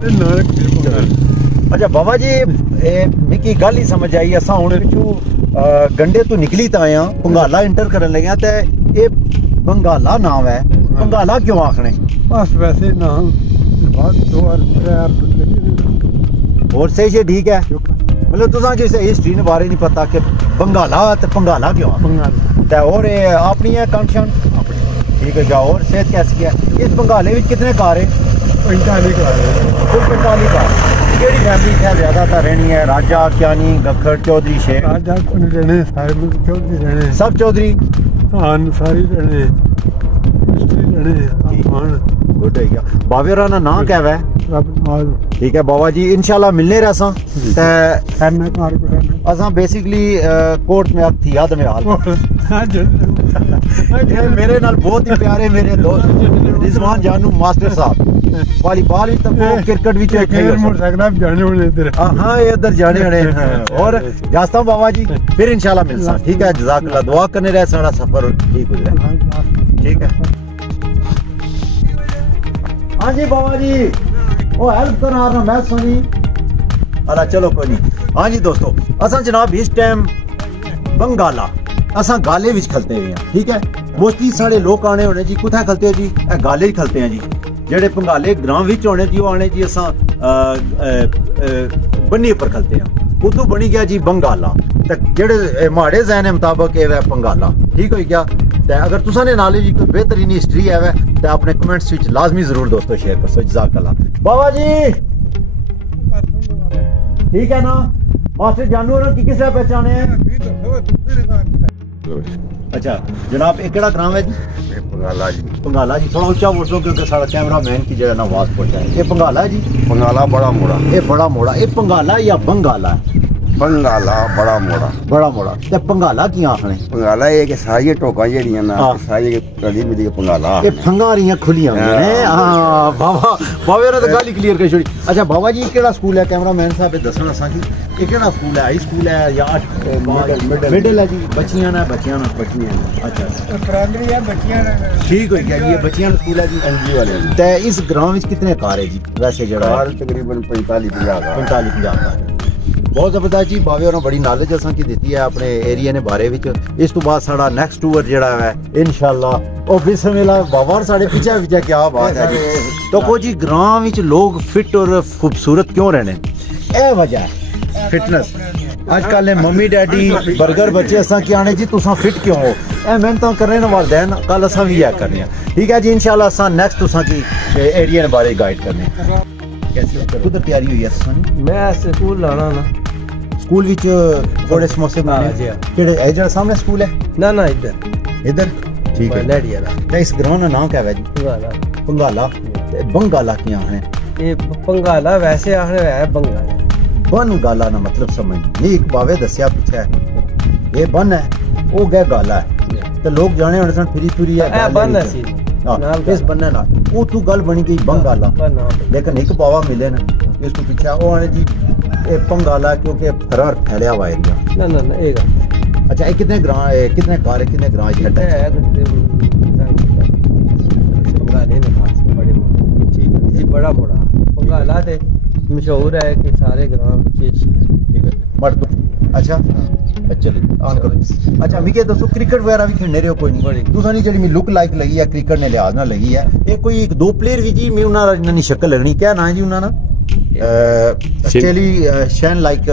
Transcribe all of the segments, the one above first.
अच्छा बाबा जी मिकी गल ही समझ आई असा हुन पिछू गंडे तो निकली ता आया पंगाला इंटर करन लगे ते ये पंगाला नाम है पंगाला क्यों आखने बस वैसे नाम और सही ठीक है मतलब तुसा जिस हिस्ट्री ने बारे नहीं पता कि बंगाला ते पंगाला क्यों ते और अपनी है कंक्शन ठीक है क्या और सेहत कैसी है इस बंगाले में कितने कार है 45 कार कुल 45 कार केड़ी फैमिली है ज्यादातर रहनी है राजा क्यानी गखड़ चौधरी शेख राजा कौन रहने सारे चौधरी रहने सब चौधरी हाँ सारी रहने गुड है क्या बाबे रा ना क्या है ठीक है बाबा जी इंशाल्लाह मिलने रहा असा बेसिकली कोर्ट में अब थी याद में हाल मेरे नाल बहुत ही प्यारे मेरे दोस्त रिजवान जानू मास्टर साहब वॉलीबॉल भी तब क्रिकेट भी जाने होने इधर हाँ इधर जाने होने और जाता हूँ बाबा जी फिर इंशाल्लाह मिलता ठीक है जज़ाकल्लाह दुआ करने रहे सारा सफर ठीक हो जाए ठीक है हाँ जी बाबा जी वो हेल्प कर रहा मैं सुनी अला चलो कोई नहीं हाँ जी दोस्तों असा जनाब इस टाइम बंगाला असा गाले विच खलते हैं ठीक है मोस्टली साढ़े लोग आने होने जी कुत्थे खलते हैं जी गाले ही खलते हैं जी जेड़े पंगाले ग्रां विच होने जी आने जी असा बन्नी पर खलते हैं उतो बनी गया जी बंगाला ते जेड़े माड़े ज़हन मुताबिक है पंगाला ठीक हो गया अगर तुसा ने नॉलेज की कोई बेहतरीन हिस्ट्री है तो अपने कमेंट्स विच लाजमी जरूर दोस्तों शेयर करो जज़ाकल्लाह बाबा जी ठीक है ना मास्टर जानवर की किस पहचाने हैं अच्छा जनाब एक केड़ा ग्राम है जी पंगाला जी थोड़ा ऊंचा बोलो क्योंकि सारा कैमरा मैन की जगह ना आवाज पहुंचाए ये पंगाला है जी पंगाला बड़ा मोड़ा ये बड़ा मोड़ा ये पंगाला या बंगाला है पंगाला बड़ा मोड़ा ते पंगाला की आखने पंगाला ये कि सारी टोका जेड़ियां ना सारी कली मिली पंगाला ये फंगा रही खुलियां हैं हां बाबा बाबे ने तो गाली क्लियर कर छोड़ी अच्छा बाबा जी केड़ा स्कूल है कैमरामैन साहब दसना सा जी ये केड़ा स्कूल है हाई स्कूल है या मिडिल है जी बच्चियां ना अच्छा प्राइमरी है बच्चियां ठीक हो गया ये बच्चियां स्कूल है जी एनजी वाले ते इस ग्राम में कितने कार है जी वैसे जड़ा तकरीबन 45-50 का बहुत जबरदस्त जी बावे और बड़ी नॉलेज असा की दी है अपने एरिया ने बारे विच इस तो बाद साड़ा नेक्स्ट टूर जड़ा है इंशाल्लाह और बिस्मिल्लाह बाबा साढ़े पीछे क्या बात है जी तो को जी ग्राम विच लोग फिट और खूबसूरत क्यों रहने ए वजह है फिटनेस आजकल ने मम्मी डैडी बर्गर बच्चे असा की आने जी तुसा फिट क्यों हो ए मेहनत कर रहे हैं वालदैन कल असा भी यह करने ठीक है जी इंशाल्लाह असा नेक्स्ट तुसा की एरिया ने बारे गाइड करने कैसी कुदर तैयारी हुई है मैं स्कूल लाना ना स्कूल विच थोड़े समोसे बनाने केड़े ए जेड़ा सामने स्कूल है ना इधर ठीक है लेडी वाला ते इस ग्राउंड का नाम क्या है जी पंगाला ते बंगाला की आखने ये पंगाला वैसे आखने है बंगाला बंगाला ना मतलब समझ नहीं एक बावे दसया पीछे ये बन है वो गए गाला है ते लोग जाने होने सन फिरी तुरी है बन है सी इस बनने ना वो तू गल बनी गई बंगाला लेकिन एक पावा मिले ना इस तो पीछे वो आने जी ये पंगाला क्योंकि फरार फैलिया हुआ एरिया ना एक अच्छा ये कितने ग्रां कितने कार कितने ग्रां है बड़ा मोड़ा पंगाला ते मशहूर है कि सारे ग्राम ठीक है मर्द अच्छा चलो ऑन करो अच्छा मिके दोस्तों क्रिकेट वगैरह भी खेलने रहे हो कोई नहीं दूसरा नहीं जड़ी लुक लाइक लगी है क्रिकेट ने लिहाज ना लगी है ये कोई एक दो प्लेयर भी जी मैं उन्होंने शक्ल लगनी क्या ना है जी उन्होंने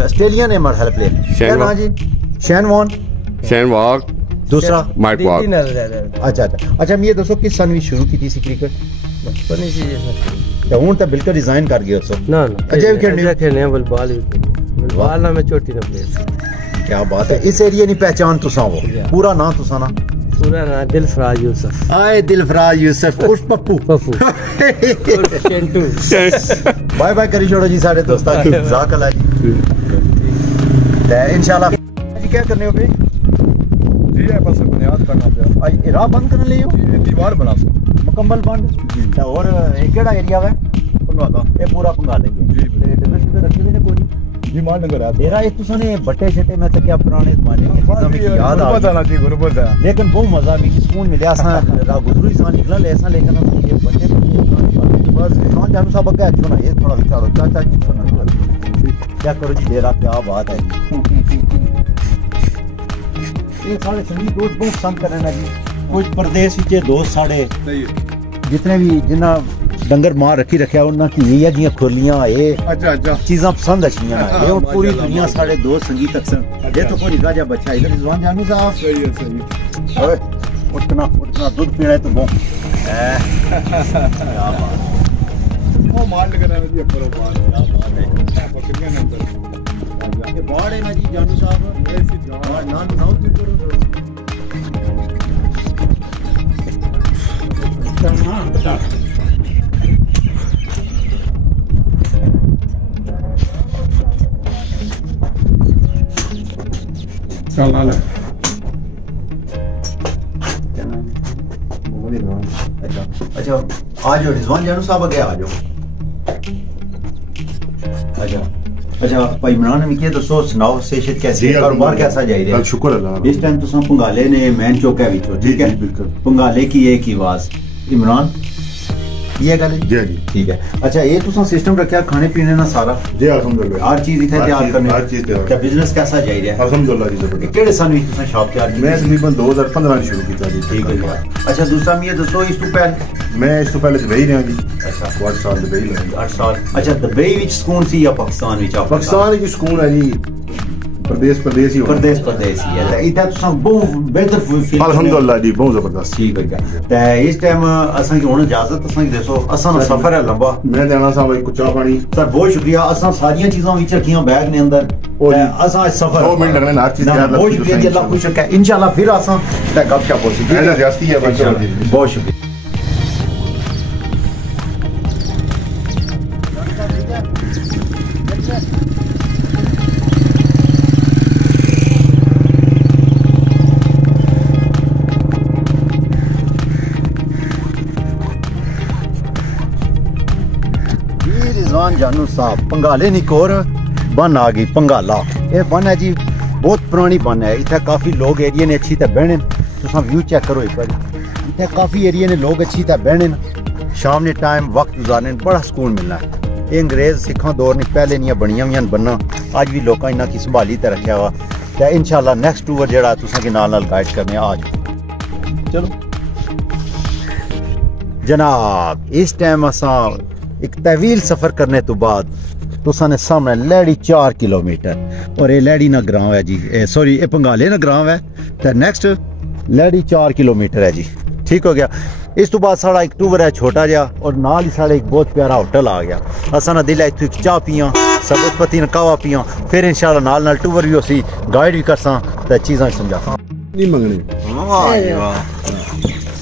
ऑस्ट्रेलियन है मरहल प्लेयर क्या ना जी शैन वॉक दूसरा माइक वॉक अच्छा मैं ये दोस्तों किस सन में शुरू की थी क्रिकेट बचपन से तो हूं तो बिल्कुल रिजाइन कर गया सो ना अजय भी खेलने बॉल ना मैं छोटी ना प्लेयर क्या बात है इस एरिया की पहचान तुसा हो पूरा नाम तुसा ना पूरा नाम दिलफराज यूसुफ आए दिलफराज यूसुफ उर्फ पप्पू चंटू बाय बाय करी छोड़ो जी सारे दोस्तां की जज़ाकल्लाह जी इंशाल्लाह जी क्या करने हो बे जी है बस बुनियाद करना पे आज राह बंद करने ले हो दीवार बना मुकम्मल बंद और केड़ा एरिया है पंगाला ये पूरा पंगाला ही है जी डंगर शुगर रखे हुए ने कोई जी मान नगर है मेरा एक तुसने बट्टे छटे में तो क्या पुराने जमाने की चीज़ों में याद आ पता ना जी गुरबत है लेकिन बहुत मजा भी सुकून मिला सा गुजरू सा निकला ले ऐसा लेकिन ये बट्टे बस रिजवान जानू साहब अगे अच्छो ना ये थोड़ा विचारो चाचा जी छो ना क्या करो जी डेरा क्या बात है ये सारे संगीत दोस्त बहुत पसंद करने ना जी कुछ प्रदेश विच दोस्त साढ़े जितने भी जिन्ना डंगर मार रखी रखा उन्ना की ये जियां खुरलियां ये अच्छा चीज़ां पसंद अच्छियां ये और पूरी दुनिया साढ़े दोस्त संगीत अक्सर ये तो कोई निकाह जा बच्चा इधर रिजवान जानू साहब सही ओए उठना दूध पीना है तो वो मार लगा जी करो बकरियां नंबर ये बाड़ है ना जी जानू साहब ऐसी नाम नाउ जी करो बता चल आ ले अच्छा आ जाओ रिजवान जानू साहब आगे आ जाओ अच्छा भाई इमरान ने किया दसो सुनाओ सेशत कैसी है कारोबार कैसा जा रहा है शुक्र अल्लाह इस टाइम तुम पंगाले ने मैन चौक है विचो ठीक है बिल्कुल पंगाले की एक ही आवाज इमरान ये गल है जी ठीक है अच्छा ये तुसा सिस्टम रखा खाने पीने ना सारा जी अल्हम्दुलिल्लाह हर चीज इथे तैयार करने हर चीज तैयार क्या बिजनेस कैसा जा रहा है अल्हम्दुलिल्लाह जी जबरदस्त केड़े सन विच तुसा शॉप तैयार की मैं तकरीबन 2015 शुरू कीता जी ठीक है अच्छा दूसरा मैं ये दसो इस तो पहले मैं इस तो पहले दुबई रहा जी अच्छा 8 साल दुबई रहा 8 साल अच्छा दुबई विच सुकून सी या पाकिस्तान विच पाकिस्तान विच सुकून है जी प्रदेश ही है इधर तो बहुत बेहतर फील अल्हम्दुलिल्लाह जी बहुत जबरदस्त ठीक है ते इस टाइम असा की हुन इजाजत असा की दसो असा ना सफर है लंबा मैं देना सा भाई कुछ चाह पानी सर बहुत शुक्रिया असा सारी चीजां विच रखियां बैग ने अंदर असा सफर 2 मिनट लगने हर चीज याद बहुत शुक्रिया जी अल्लाह खुश रखे इंशाल्लाह फिर असा ते गपशप हो सी है रियासती है बहुत शुक्रिया जानू साहब पंगाले निकोर बन आ गई पंगाला ये बन है जी बहुत पुरानी बन है इतना काफी लोग एरिया ने अच्छी तरह बहने तुम व्यू चेक करो एक बार इतना काफी एरिया ने लोग अच्छी तरह बहने शाम ने टाइम वक्त गुजारने बड़ा सुकून मिलना है ये अंग्रेज सिखा दौर ने पहले नहीं बनिया हुई बनना अज भी लोग इन्हों की संभाली तो रखा हुआ तो इंशाल्लाह नेक्स्ट टूर जो तुसा के नाल गाइड करने आ जाओ चलो जनाब इस टाइम असा एक तवील सफर करने तो बाद तुसा ने सामने लैड़ी 4 किलोमीटर और ये लैड़ी ना ग्राम है जी सॉरी ये पंगाले ना ग्राम है तो नेक्स्ट लैड़ी 4 किलोमीटर है जी ठीक हो गया इस तो बाद साड़ा एक टूर है छोटा जा और नाल ही साढ़े एक बहुत प्यारा होटल आ गया असा ना दिल है इतों चाह पियाँ सबूतपति ने कहवा पियाँ फिर इंशाल्लाह नाल नाल टूर भी उसी गाइड भी करसा तो चीज़ां समझा नहीं मंगनी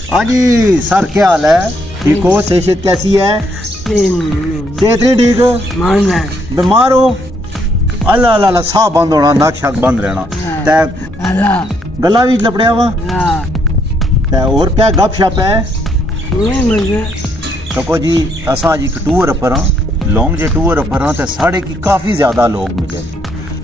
हाँ जी सर क्या हाल है ठीक हो सेहत कैसी है सेहत नहीं ठीक हो बीमार हो अल्लाह अल्लाह साह बंद होना नक शक बंद रहना गला भी लपड़िया वा और क्या गप शप है तो जी असा जी एक टूर पर हाँ लॉन्ग जे टूर पर हाँ तो साढ़े की काफ़ी ज़्यादा लोग मिले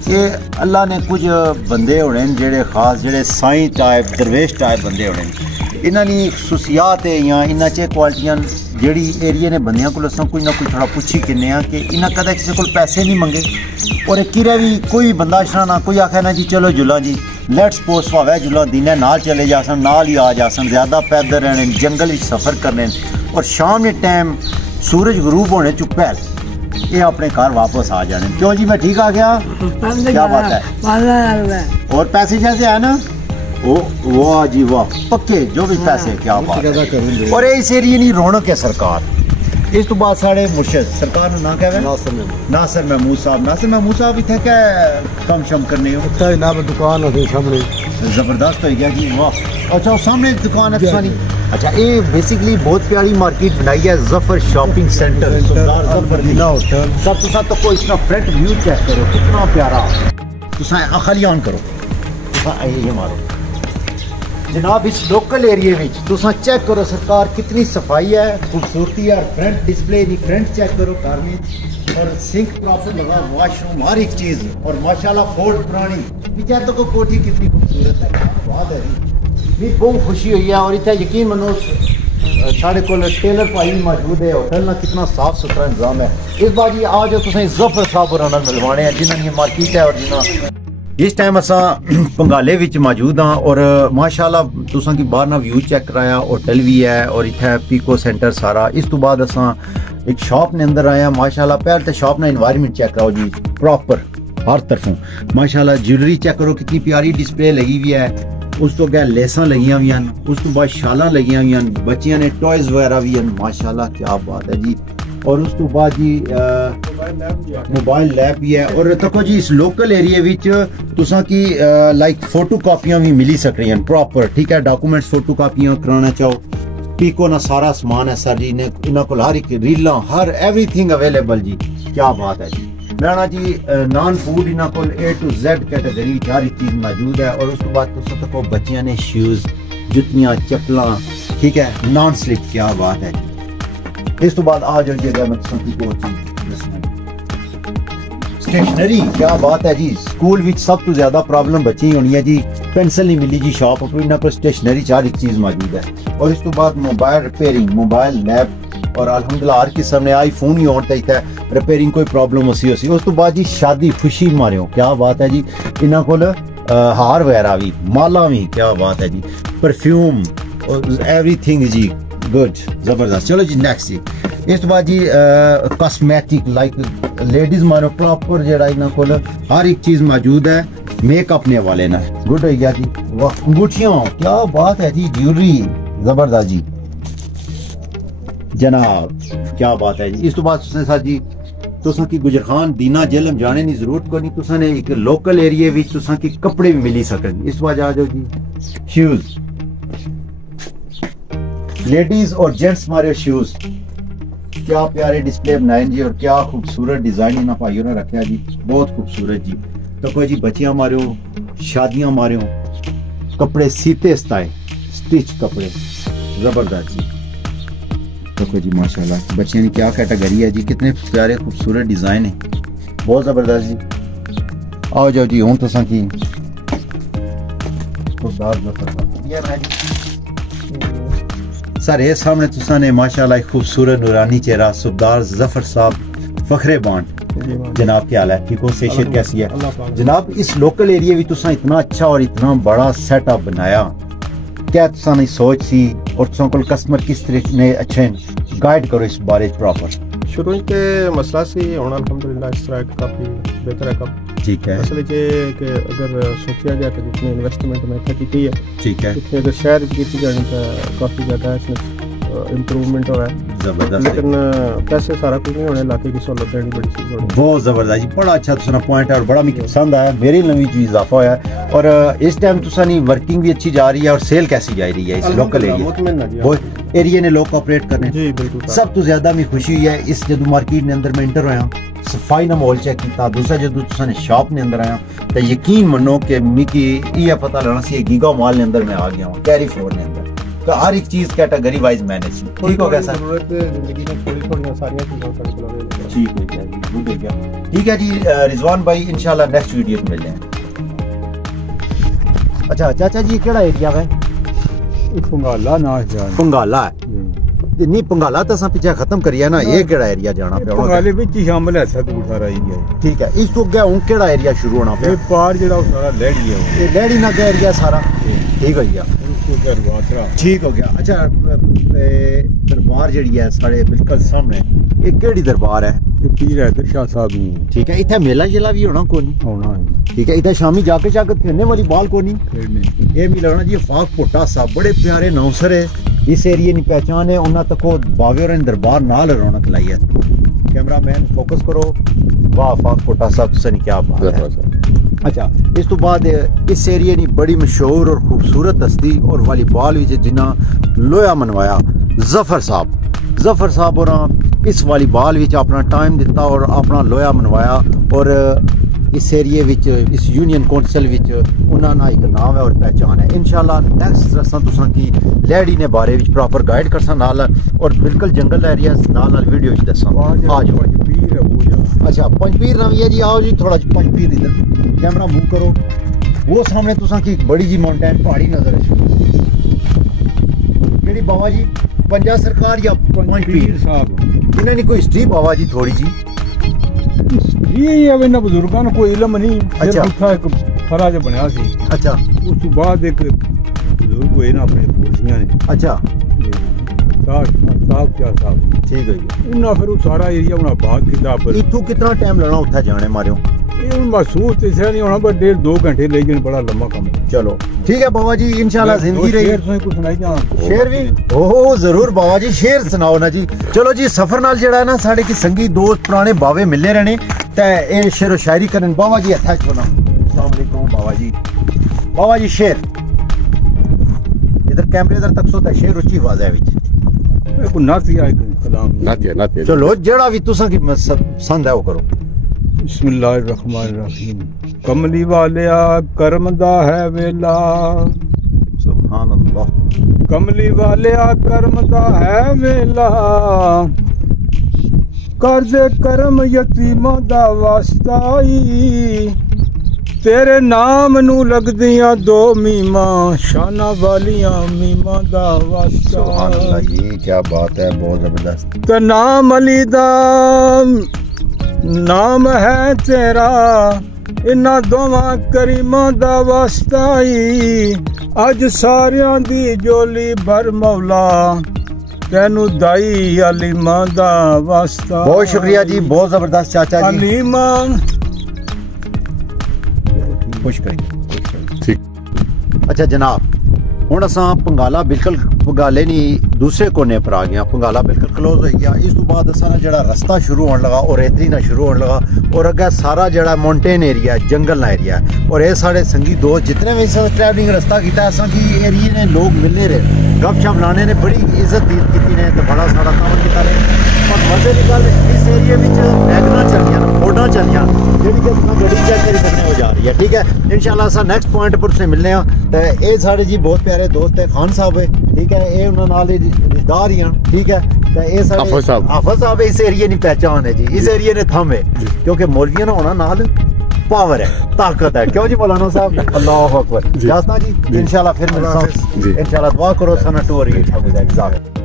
ये अल्लाह ने कुछ बंदे होने जेड़े खास जेड़े साईं टाइप दरवेश टाइप बंदे होने इन्हां दी खसूसियात है या इन्हां च क्वालिटियां जेड़ी एरिया ने बंदियां को असां कोई ना कोई थोड़ा पुछी किन्ने आ कि इन्हां कदें किसी को पैसे नहीं मंगे और किरे भी कोई बंदा छना कोई आखे ना जी चलो जुला जी लेट्स पोस्ट भावे जुला दिने नाल चले जासन नाल ही आ जासन ज़्यादा पैदल रहने जंगल सफ़र करने और शाम के टाइम सूरज गरूब होने चुप पहल ये अपने घर वापस आ जाने क्यों जी मैं ठीक आ गया क्या बात है और पैसे जैसे है ना वाह जी वाह पक्के जो भी पैसे क्या बात है और इस एरिया की रौनक है सरकार इस तो बाद साढ़े मुर्शद सरकार ना कहे नासिर महमूद साहब इतने क्या कम शम करने दुकान है सामने जबरदस्त हो गया जी वाह अच्छा सामने दुकान है अच्छा ये बेसिकली बहुत प्यारी मार्केट बनाई है जफर शॉपिंग सेंटर होटल सब तो सब तो इसका फ्रंट व्यू चेक करो कितना प्यारा खाली ऑन करो ये मारो जनाब इस लोकल एरिए में तुसा चेक करो सरकार कितनी सफाई है खूबसूरती है फ्रंट डिस्प्ले दी फ्रंट चेक करो कार में और सिंक प्रॉपर लगा वॉशरूम हर एक चीज़ और माशाल्लाह फोर्ट पुरानी विचार तो कोठी कितनी खूबसूरत है बात है नहीं बहुत खुशी हुई है और इतना यकीन मनो साढ़े को टेलर भाई भी मौजूद है। होटल ना कितना साफ सुथरा इंतजाम है। इस बार जी आज तुसें जफर साहब होरां नाल मिलवाने हैं जिन्हां दी मार्केट है और जिन्हां इस टाइम असां पंगाले विच मौजूद हाँ और माशाल्लाह तुसां की बाहर ना व्यू चेक कराया। होटल भी है और इत्थे पीको सेंटर सारा। इस तो बाद असां एक शॉप ने अंदर आया माशाल्लाह। पहले तो शॉप ना एनवायरनमेंट चेक कराओ जी प्रॉपर हर तरफों माशाल्लाह। ज्वेलरी चेक करो कितनी प्यारी डिस्प्ले लगी हुई है। उस तो क्या लेसां लगियां हुई हैं, उस तो बाद शालां लगियां हुई हैं, बच्चियां ने टॉयज वगैरह भी हैं माशाल्लाह क्या बात है जी। और उस तो बाद जी मोबाइल लैब भी है। और तको जी इस लोकल एरिया विच तुसां की लाइक फोटो कापियां भी मिली सक रही हैं प्रॉपर ठीक है। डॉक्यूमेंट्स फोटो कापियां कराना चाहो पीको ना सारा सामान है सर जी। इन्हां कोल हर एक रीलां हर एवरीथिंग अवेलेबल जी क्या बात है जी। लैना जी नॉन फूड इन्हां कोल A to Z कैटेगरी हर एक चीज़ मौजूद है। और उसके बाद तुसां तको बच्चियां ने शूज़ जुत्तियां चप्पलां ठीक है नॉन स्लिप क्या बात है जी। इस तो बाद आ जाओ जी मैं तुसां की कोई चीज़ स्टेशनरी क्या बात है जी। स्कूल विच सब तो ज्यादा प्रॉब्लम बच्ची होनी है जी पेंसिल नहीं मिली जी शॉप पर इन्हां कोल स्टेशनरी हर एक चीज़ मौजूद है। और इस तो बाद मोबाइल रिपेयरिंग मोबाइल लैब और अल्हम्दुलिल्लाह हर किस्म ने आईफोन ही होता है रिपेयरिंग कोई प्रॉब्लम उसी उस तो बाद जी शादी खुशी मारियो क्या बात है जी। इन्हां कोल हार वगैरह भी माला भी क्या बात है जी। परफ्यूम एवरीथिंग जी गुड जबरदस्त। चलो जी नेक्स्ट जी इस तो बाद जी कॉस्मेटिक लाइक लेडीज मारो प्रॉपर जेड़ा इन्हां कोल हर एक चीज़ मौजूद है। मेकअप ने वाले ना गुड हो गया जी। वाह अंगूठियां क्या बात है जी। ज्वेलरी जबरदस्त जी जनाब क्या बात है जी। इस तो बाद सर जी तुसां की गुजर खान दीना जेलम जाने की जरूरत को नहीं। तुसां ने एक लोकल एरिया विच तुसां की कपड़े भी मिली सकन। इस बार आ जाओ जी शूज लेडीज और जेंट्स मारे शूज क्या प्यारे डिस्प्ले बनाए जी। और क्या खूबसूरत डिजाइन इन्होंने भाइयों ने रखा जी बहुत खूबसूरत जी। तो कोई जी बच्चियां मारियो शादियां मारियो कपड़े सीते स्ताए स्टिच कपड़े जबरदस्त जी। देखो जी माशाल्लाह बच्चियों की क्या कैटेगरी है जी कितने प्यारे खूबसूरत डिजाइन है बहुत जबरदस्त जी। आओ जाओ जी हूँ तुसां की सर ये सामने तुसां ने माशाल्लाह एक खूबसूरत नूरानी चेहरा सुबदार जफर साहब फखरे बांट जनाब क्या हाल है ठीक हो सेशन कैसी है जनाब। इस लोकल एरिया भी तुसां इतना अच्छा और इतना बड़ा सेटअप बनाया क्या तुसां ने सोच सी और तुसां कोल कस्टमर किस तरीके ने अच्छे गाइड करो इस बारे प्रॉपर शुरू के मसला से होना अल्हम्दुलिल्लाह इस तरह काफ़ी बेहतर है कब ठीक है। असल कि अगर सोचा जाए तो जितनी इन्वेस्टमेंट में की है ठीक है जितनी अगर शहर की जानी तो काफ़ी ज़्यादा इसमें इम्प्रूवमेंट हो रहा है जबरदस्त। लेकिन पैसे सारा कुछ नहीं होने इलाके की सहूलत देनी बड़ी चीज़ होनी बहुत जबरदस्त जी बड़ा अच्छा तुसां पॉइंट है और बड़ा मुझे पसंद आया मेरी नवी चीज इजाफा होया और इस टाइम तुसां नी वर्किंग भी अच्छी जा रही है और सेल कैसी जा रही है इस लोकल एरिया वो एरिया ने लोग ऑपरेट करने जी बिल्कुल। सब तो ज्यादा मैं खुशी हुई है इस जदों मार्केट ने अंदर मैं एंटर होया सफाई ना माहौल चेक किया दूसरा जदों तुसां ने शॉप ने अंदर आया तो यकीन मनो कि मिकी ये पता लगना सी गीगा मॉल ने अंदर मैं आ गया हूँ कैरी फ्लोर ने अंदर तो हर एक चीज कैटेगरी वाइज मैनेज ठीक हो गया सर जिंदगी में थोड़ी थोड़ी सारी चीज़ें ठीक है जी रिजवान भाई इंशाल्लाह नेक्स्ट वीडियो में मिलते हैं। अच्छा चाचा जी केड़ा एरिया है पंगाला ना जान पंगाला है नहीं पंगाला तो असां पिछे खत्म करिया ना ये केड़ा एरिया जाना पे पंगाले विच ही शामिल है सब सारा एरिया ठीक है इस तो क्या हूं केड़ा एरिया शुरू होना पे पार जेड़ा सारा लहड़ी है ये लहड़ी ना का एरिया सारा ठीक हो गया ठीक हो गया। अच्छा दरबार जड़ी है साढ़े बिल्कुल सामने एक केड़ी दरबार है पीर हैदर शाह साहब ठीक है इथे मेला जिला भी होना कोनी होना ठीक है इधर शामी जाके खेलने वाली बाल कोनी ये भी लगना जी फाक पोटा साहब बड़े प्यारे नौसर है इस एरिया की पहचान है उन्होंने तको बावे और दरबार नाल रौनक लाई है। कैमरा मैन फोकस करो वाह फाक पोटा साहब तुसें क्या बात है। अच्छा इस तो बाद इस एरिया की बड़ी मशहूर और खूबसूरत हस्ती और वालीबॉल जिन्ना लोया मनवाया जफर साहब और इस वालीबॉल विच अपना टाइम दिता और अपना लोया मनवाया और इस एरिए विच इस यूनियन कौंसल विच उन्होंने एक नाम है और पहचान है। इंशाल्लाह नेक्स्ट असां तुसां की लहड़ी ने बारे विच प्रॉपर गाइड करसां नाल और बिल्कुल जंगल एरिया नाल वीडियो विच दसां आ जाओ पीर है वो अच्छा पंजपीर नवी है जी आओ जी थोड़ा पंजपीर इधर कैमरा मूव करो वो सामने तुसां की बड़ी जी माउंटेन पहाड़ी नजर है केड़ी बाबा जी पंजा सरकार या पंच पीर साहब इन्हें नहीं कोई हिस्ट्री बाबा जी थोड़ी जी ये अब इन्होंने बुजुर्गों को कोई इलम नहीं अच्छा। अच्छा एक फराज बनया सी अच्छा उस तो बाद एक बुजुर्ग हुए ना अपने कुर्सियां ने अच्छा साहब क्या साहब ठीक है जी उन्हें फिर वो सारा एरिया उन्हें बात किया पर इतू कितना टाइम लगना उत्थे जाने मारियो ये महसूस तो इसलिए नहीं होना पर 1.5-2 घंटे लेकिन बड़ा लंबा काम है चलो ठीक है बाबा जी इंशाल्लाह जिंदगी रही शेर कुछ सुनाई जा शेर भी ओहो जरूर बाबा जी शेर सुनाओ ना जी चलो जी सफर नाल जेड़ा है ना साढ़े की संगी दोस्त पुराने बावे मिलने रहने ते ए शेर शायरी करन बाबा जी हथा छोना अस्सलाम वालेकुम बाबा जी शेर इधर कैमरे इधर तक सोता शेर उच्ची आवाज है विच को नातिया एक कलाम नाते चलो जेड़ा भी तुसा की पसंद है वो करो बिस्मिल्लाहिर्रहमानिर्रहीम कमली वालिया करम दा है वेला सुभान अल्लाह कमली वालिया करम दा है वेला कर दे करम यतीमां दा वास्ताई तेरे नाम नू लगदियां दो मीमा शाना वालियां मीमा दा सुभान वास्ता अल्लाह ये क्या बात है बहुत जबरदस्त ते नाम अली दा नाम है तेरा इन्हां दोवां करीमां दा वास्ताई अज सारियां दी जोली भर मौला तेनू दाई अलीमां दा वास्ता बहुत शुक्रिया जी बहुत जबरदस्त चाचा जी अलीमां खुश करेंगे ठीक अच्छा जनाब ਹੁਣ ਅਸਾਂ ਪੰਗਾਲਾ ਬਿਲਕੁਲ ਪੰਗਾਲੇ ਨਹੀਂ ਦੂਸਰੇ ਕੋਨੇ ਪਰ ਆ ਗਿਆ ਪੰਗਾਲਾ ਬਿਲਕੁਲ ਕਲੋਜ਼ ਹੋ ਗਿਆ ਇਸ ਤੋਂ ਬਾਅਦ ਅਸਾਂ ਜਿਹੜਾ ਰਸਤਾ ਸ਼ੁਰੂ ਹੋਣ ਲਗਾ ਔਰ ਰੇਤਰੀ ਨਾਲ ਸ਼ੁਰੂ ਹੋਣ ਲਗਾ ਔਰ ਅੱਗੇ ਸਾਰਾ ਜਿਹੜਾ ਮਾਊਂਟੇਨ ਏਰੀਆ ਜੰਗਲ ਦਾ ਏਰੀਆ ਔਰ ਇਹ ਸਾਡੇ ਸੰਗੀ ਦੋਸਤ ਜਿਤਨੇ ਵੀ ਅਸਾਂ ਟਰੈਵਲਿੰਗ ਰਸਤਾ ਕੀਤਾ ਅਸਾਂ ਕੀ ਏਰੀਏ ਨੇ ਲੋਕ ਮਿਲਨੇ ਰਹੇ गपशप लाने ने बड़ी इज्जत की ने तो बड़ा सारा काम किया और मजे की गल इस एरिए में वैगना चलियां फोर्डा चलियां जी कि गड्डी चेक कर सकने हो जा रही है ठीक है इंशाल्लाह अस नैक्सट पॉइंट पर से मिलने तो ये साढ़े जी बहुत प्यारे दोस्त है खान साहब है ठीक है ये उन्होंने रिश्तेदार ही हैं ठीक है तो ये हाफिज साहब इस एरिए नहीं पहचान है जी इस एरिए ने थम है क्योंकि मौलवियों ने होना नाल पावर है ताकत है क्यों जी मौलाना साहब अल्लाह अकबर जासना जी इंशाल्लाह फिर मिलता हूं इंशाल्लाह दुआ करो सना टूर ये